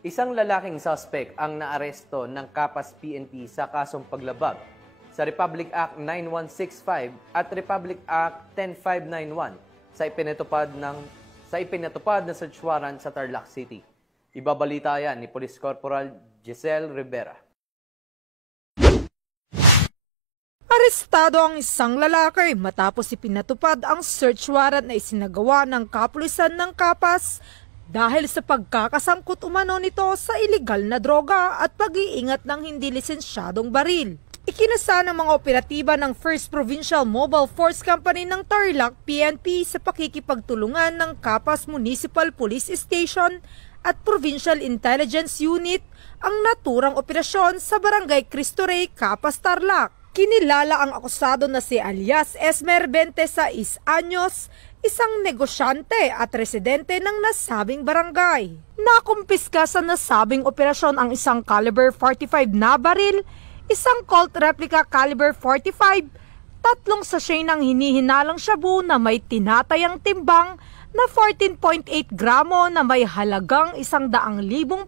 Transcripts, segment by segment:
Isang lalaking suspect ang naaresto ng Kapas PNP sa kasong paglabag sa Republic Act 9165 at Republic Act 10591 sa ipinatupad na search warrant sa Tarlac City. Ibabalita yan ni Police Corporal Giselle Rivera. Arestado ang isang lalaki matapos ipinatupad ang search warrant na isinagawa ng kapulisan ng Kapas dahil sa pagkakasangkot umano nito sa iligal na droga at pag-iingat ng hindi lisensyadong baril. Ikinasa ng mga operatiba ng 1st Provincial Mobile Force Company ng Tarlac PNP sa pakikipagtulungan ng Kapas Municipal Police Station at Provincial Intelligence Unit ang naturang operasyon sa Barangay Cristo Rey, Kapas, Tarlac. Kinilala ang akusado na si alias Esmer 26 anyos, isang negosyante at residente ng nasabing barangay. Nakumpiska sa nasabing operasyon ang isang caliber 45 na baril, isang Colt replica caliber 45, 3 sachet ng hinihinalang shabu na may tinatayang timbang na 14.8 gramo na may halagang 100,000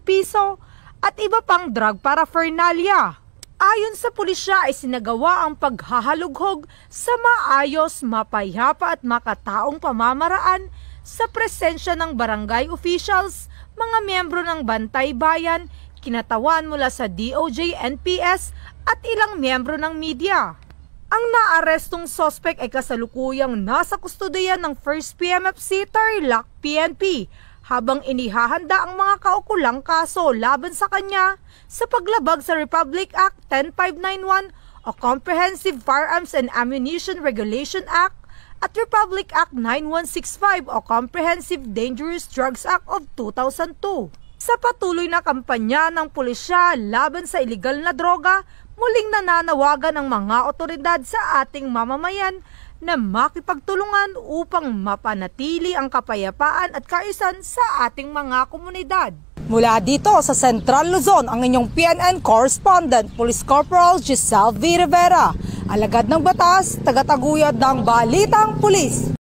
piso at iba pang drug paraphernalia. Ayon sa pulisya ay sinagawa ang paghahalughog sa maayos, mapayapa at makataong pamamaraan sa presensya ng barangay officials, mga miyembro ng Bantay Bayan, kinatawan mula sa DOJ, NPS at ilang miyembro ng media. Ang naarestong suspect ay kasalukuyang nasa kustodiya ng 1st PMFC Tarlac PNP habang inihahanda ang mga kaukulang kaso laban sa kanya sa paglabag sa Republic Act 10591 o Comprehensive Firearms and Ammunition Regulation Act at Republic Act 9165 o Comprehensive Dangerous Drugs Act of 2002. Sa patuloy na kampanya ng pulisya laban sa iligal na droga, muling nananawagan ng mga otoridad sa ating mamamayan na makipagtulungan upang mapanatili ang kapayapaan at kaayusan sa ating mga komunidad. Mula dito sa Central Luzon, ang inyong PNN correspondent, Police Corporal Giselle V. Rivera, alagad ng batas, tagataguyod ng Balitang Pulis.